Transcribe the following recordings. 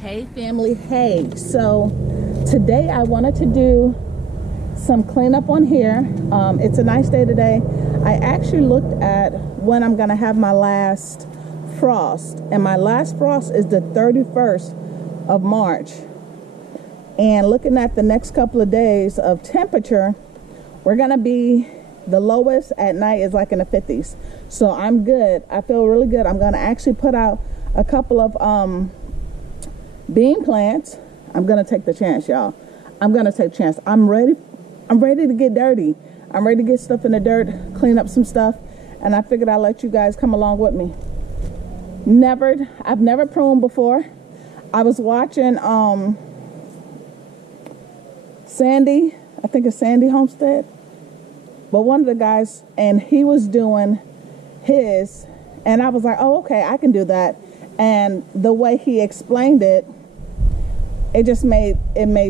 Hey family, hey. So today I wanted to do some cleanup on here. It's a nice day today. I actually looked at when I'm gonna have my last frost, and my last frost is the 31st of March. And looking at the next couple of days of temperature, we're gonna be, the lowest at night is like in the 50s. So I'm good. I feel really good. I'm gonna actually put out a couple of bean plants. I'm gonna take the chance, y'all. I'm gonna take a chance. I'm ready to get dirty. I'm ready to get stuff in the dirt, clean up some stuff, and I figured I'd let you guys come along with me. I've never pruned before. I was watching Sandy, I think it's Sandy Homestead, but one of the guys, and he was doing his, and I was like, oh, okay, I can do that. And the way he explained it, it just made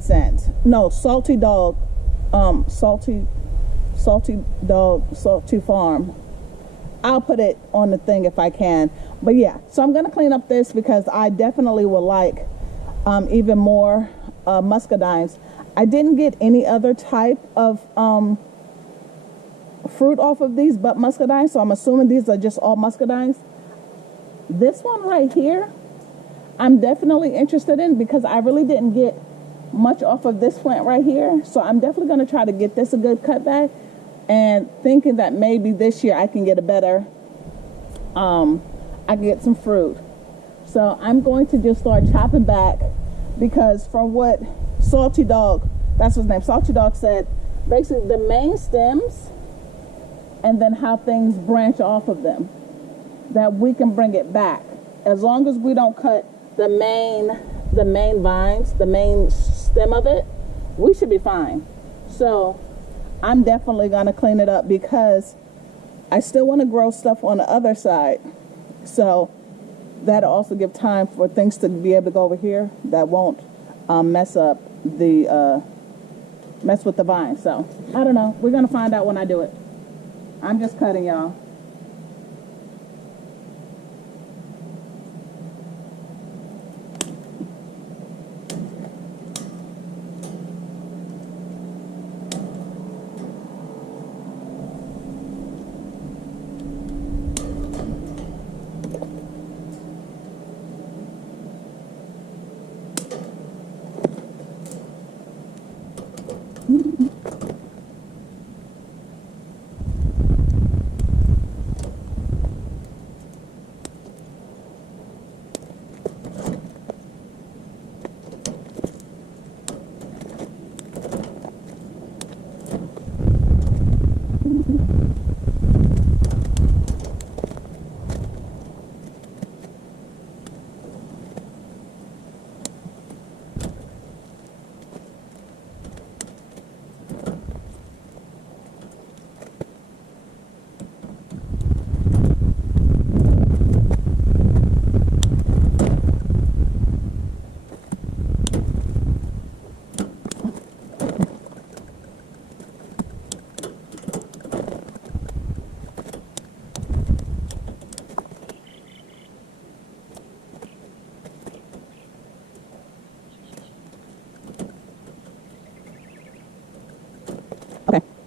sense. No, Salty Dog Farm. I'll put it on the thing if I can. But yeah, so I'm gonna clean up this because I definitely would like even more muscadines. I didn't get any other type of fruit off of these but muscadines, so I'm assuming these are just all muscadines. This one right here, I'm definitely interested in because I really didn't get much off of this plant right here. So I'm definitely going to try to get this a good cutback, and thinking that maybe this year I can get a better, I can get some fruit. So I'm going to just start chopping back, because from what Salty Dog, that's his name, Salty Dog said, basically the main stems and then how things branch off of them, that we can bring it back. As long as we don't cut the main vines, the main stem of it, we should be fine. So I'm definitely gonna clean it up because I still want to grow stuff on the other side. So that'll also give time for things to be able to go over here that won't mess with the vine. So I don't know. We're gonna find out when I do it. I'm just cutting, y'all.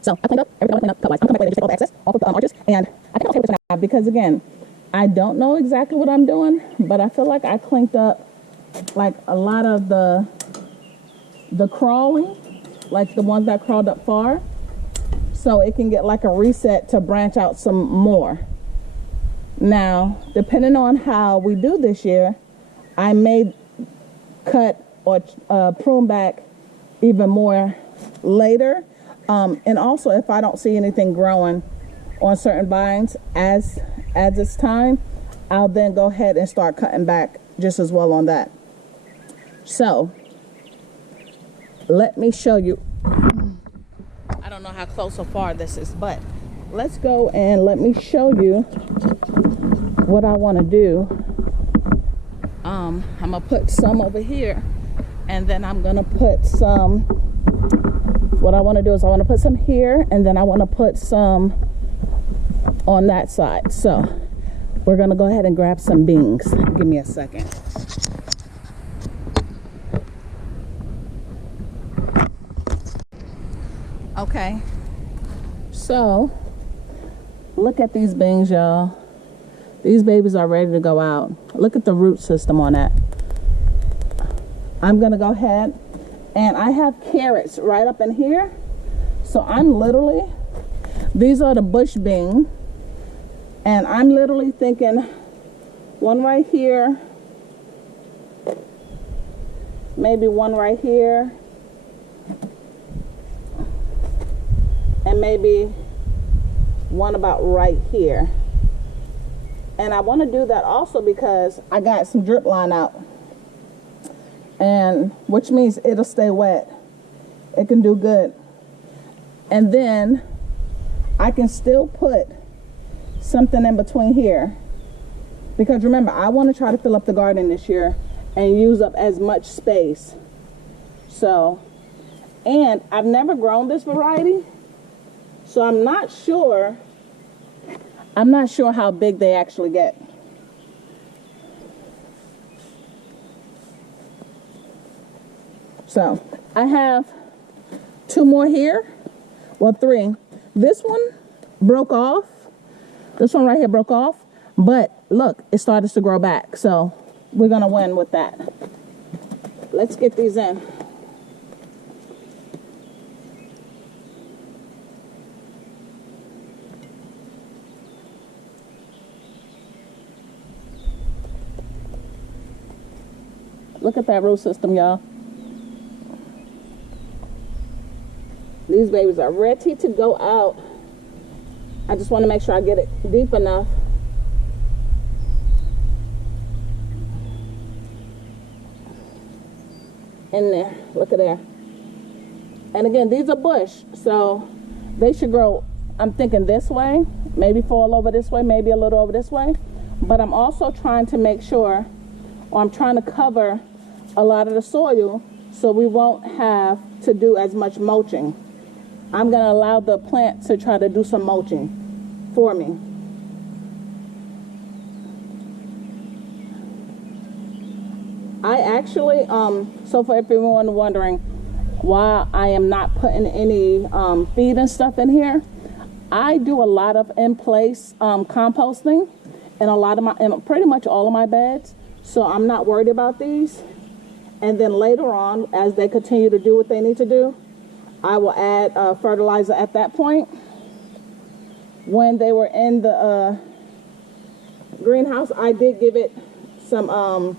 So I cleaned up everything I cleaned up cut-wise. I'm coming back later just to take all the excess off of the arches, and I think I'll take this now because, again, I don't know exactly what I'm doing, but I feel like I cleaned up like a lot of the crawling, like the ones that crawled up far, so it can get like a reset to branch out some more. Now, depending on how we do this year, I may cut or prune back even more later. And also, if I don't see anything growing on certain vines as it's time, I'll then go ahead and start cutting back just as well on that. So let me show you. I don't know how close or far this is, but let's go and let me show you what I want to do. I'm gonna put some over here, and then I'm gonna put some. What I want to do is I want to put some here, and then I want to put some on that side. So we're going to go ahead and grab some beans. Give me a second. Okay, so look at these beans, y'all. These babies are ready to go out. Look at the root system on that. I'm gonna go ahead, and I have carrots right up in here. So I'm literally, these are the bush bean, and I'm literally thinking one right here, maybe one right here, and maybe one about right here. And I want to do that also because I got some drip line out, and which means it'll stay wet. It can do good. And then I can still put something in between here, because remember, I want to try to fill up the garden this year and use up as much space. So, and I've never grown this variety, so I'm not sure how big they actually get. So I have 2 more here. Well, 3. This one broke off. This one right here broke off. But look, it started to grow back. So we're going to win with that. Let's get these in. Look at that root system, y'all. These babies are ready to go out. I just want to make sure I get it deep enough. In there. Look at there. And again, these are bush, so they should grow, I'm thinking this way, maybe fall over this way, maybe a little over this way. But I'm also trying to make sure, or I'm trying to cover a lot of the soil so we won't have to do as much mulching. I'm going to allow the plant to try to do some mulching for me. I actually, so for everyone wondering why I am not putting any feed and stuff in here, I do a lot of in-place composting in pretty much all of my beds, so I'm not worried about these. And then later on, as they continue to do what they need to do, I will add fertilizer at that point. When they were in the greenhouse, I did give it some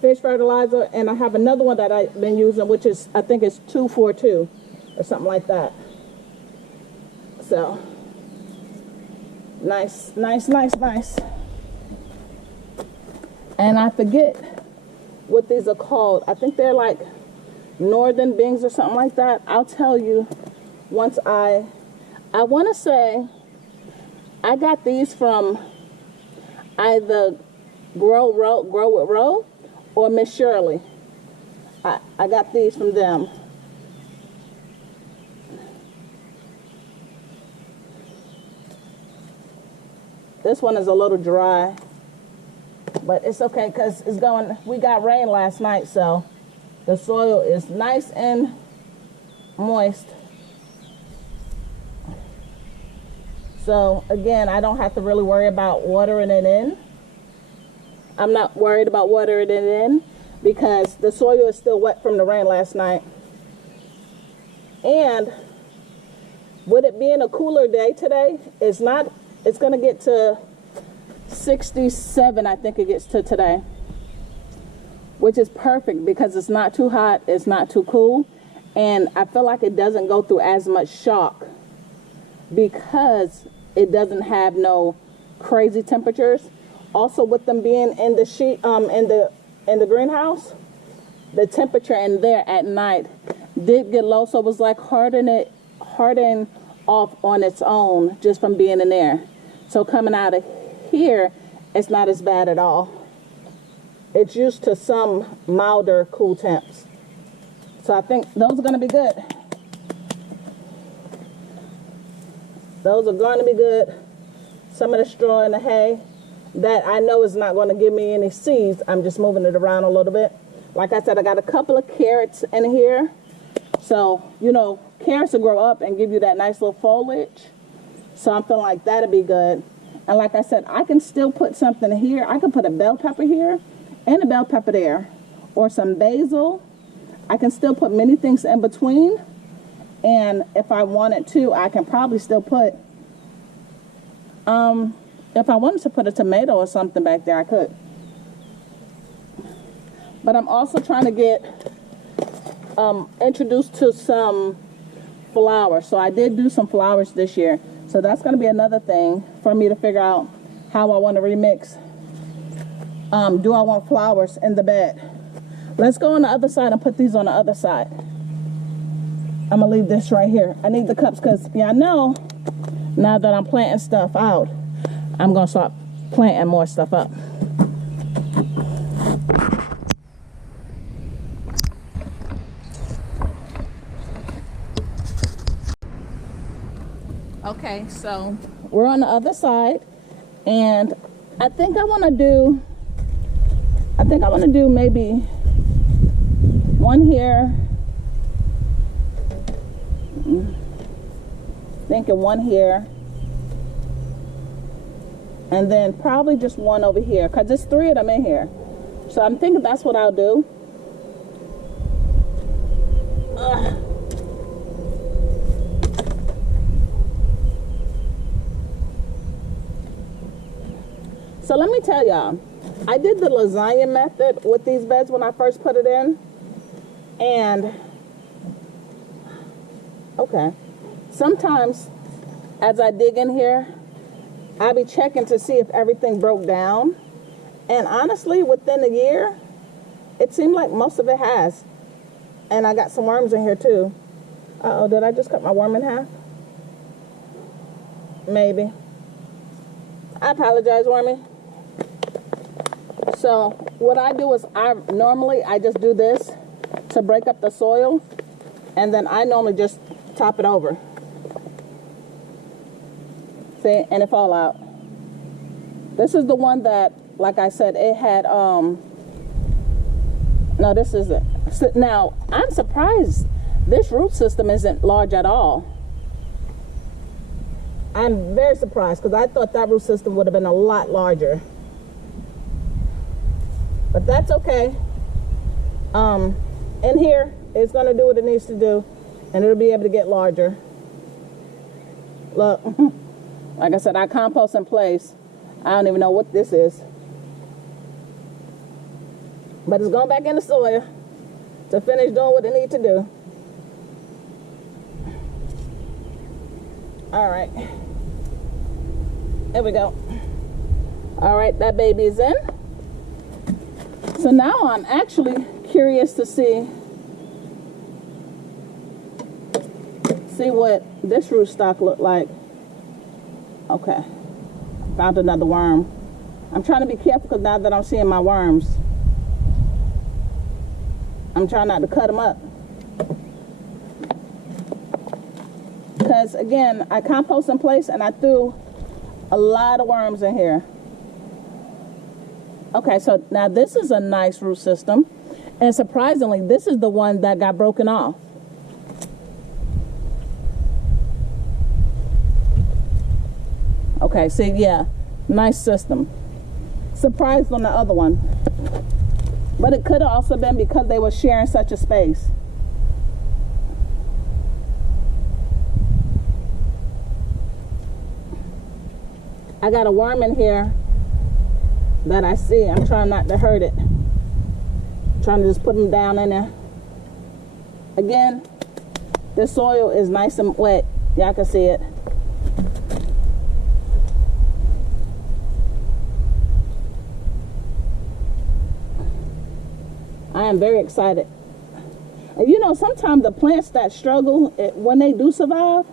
fish fertilizer, and I have another one that I've been using, which is, I think it's 242 or something like that. So, nice, nice, nice, nice. And I forget what these are called. I think they're like northern beans or something like that. I'll tell you once I want to say I got these from either Grow with Row or Miss Shirley. I got these from them. This one is a little dry, but it's okay because it's going, we got rain last night, so the soil is nice and moist. So again, I don't have to really worry about watering it in. I'm not worried about watering it in because the soil is still wet from the rain last night. And with it being a cooler day today, it's going to get to 67, I think it gets to today, which is perfect because it's not too hot, it's not too cool, and I feel like it doesn't go through as much shock because it doesn't have no crazy temperatures. Also, with them being in the sheet, in the greenhouse, the temperature in there at night did get low, so it was like hardening off on its own just from being in there. So coming out of here, it's not as bad at all. It's used to some milder cool temps. So I think those are going to be good. Those are going to be good. Some of the straw and the hay that I know is not going to give me any seeds. I'm just moving it around a little bit. Like I said, I got a couple of carrots in here. So, you know, carrots will grow up and give you that nice little foliage. So I'm feeling like that'll be good. And like I said, I can still put something here. I can put a bell pepper here and a bell pepper there, or some basil. I can still put many things in between. And if I wanted to, I can probably still put, if I wanted to put a tomato or something back there, I could. But I'm also trying to get introduced to some flowers. So I did do some flowers this year. So that's going to be another thing for me to figure out how I want to remix. Do I want flowers in the bed? Let's go on the other side and put these on the other side. I'm going to leave this right here. I need the cups because, yeah, I know now that I'm planting stuff out, I'm going to start planting more stuff up. Okay, so we're on the other side, and I think I want to do maybe one here. Thinking one here, and then probably just one over here, because there's 3 of them in here. So I'm thinking that's what I'll do. So let me tell y'all, I did the lasagna method with these beds when I first put it in, and okay, sometimes as I dig in here, I'll be checking to see if everything broke down, and honestly, within a year, it seemed like most of it has. And I got some worms in here too. Uh-oh, did I just cut my worm in half? Maybe. I apologize, Wormy. So what I do is I just do this to break up the soil, and then I normally just top it over. See, and it fall out. This is the one that, like I said, it had no, this isn't. So now I'm surprised this root system isn't large at all. I'm very surprised because I thought that root system would have been a lot larger. But that's okay. In here, it's going to do what it needs to do, and it'll be able to get larger. Look, like I said, I compost in place. I don't even know what this is. But it's going back in the soil to finish doing what it needs to do. All right. There we go. All right, that baby is in. So now I'm actually curious to see what this rootstock looked like. Okay, found another worm. I'm trying to be careful because now that I'm seeing my worms, I'm trying not to cut them up. Because again, I compost in place and I threw a lot of worms in here. Okay, so now this is a nice root system, and surprisingly, this is the one that got broken off. Okay, see, yeah, nice system. Surprised on the other one. But it could have also been because they were sharing such a space. I got a worm in here that I see. I'm trying not to hurt it. Trying to just put them down in there. Again, this soil is nice and wet. Y'all can see it. I am very excited. And you know, sometimes the plants that struggle, when they do survive,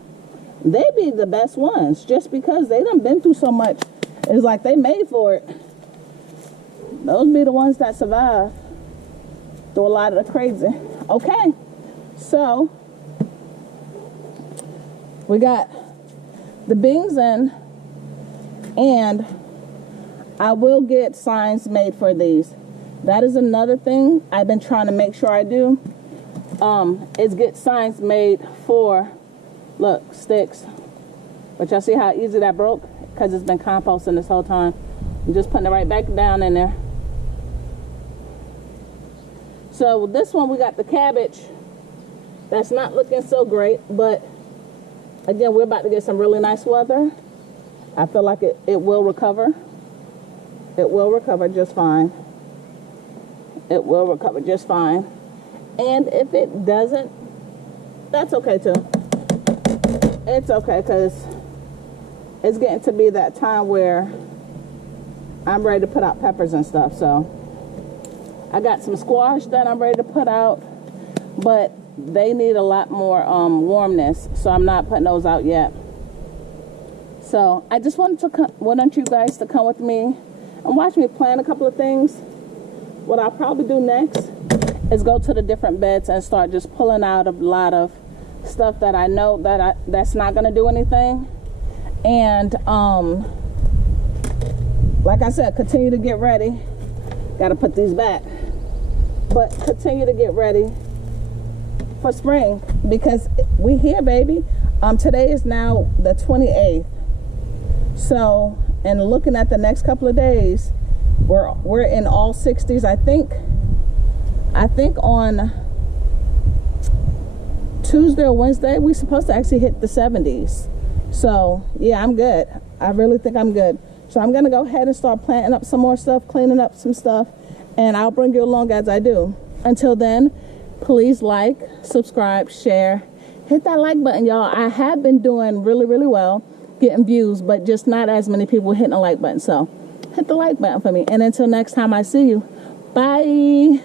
they be the best ones just because they done been through so much. It's like they made for it. Those be the ones that survive through a lot of the crazy. Okay, so we got the beans in, and I will get signs made for these. That is another thing I've been trying to make sure I do. is get signs made for, look, sticks. But y'all see how easy that broke? Because it's been composting this whole time. I'm just putting it right back down in there. So this one, we got the cabbage. That's not looking so great, but again, we're about to get some really nice weather. I feel like it will recover. It will recover just fine. It will recover just fine. And if it doesn't, that's okay too. It's okay, because it's getting to be that time where I'm ready to put out peppers and stuff. So I got some squash that I'm ready to put out, but they need a lot more warmness, so I'm not putting those out yet. So I just wanted you guys to come with me and watch me plan a couple of things. What I'll probably do next is go to the different beds and start just pulling out a lot of stuff that I know that's not going to do anything. And like I said, continue to get ready. Got to put these back. But continue to get ready for spring, because we here, baby. Today is now the 28th. So, and looking at the next couple of days, we're in all 60s. I think on Tuesday or Wednesday we're supposed to actually hit the 70s. So yeah, I'm good. I really think I'm good. So I'm gonna go ahead and start planting up some more stuff, cleaning up some stuff, and I'll bring you along as I do. Until then, please like, subscribe, share, hit that like button, y'all. I have been doing really, really well getting views, but just not as many people hitting the like button. So hit the like button for me. And until next time I see you, bye.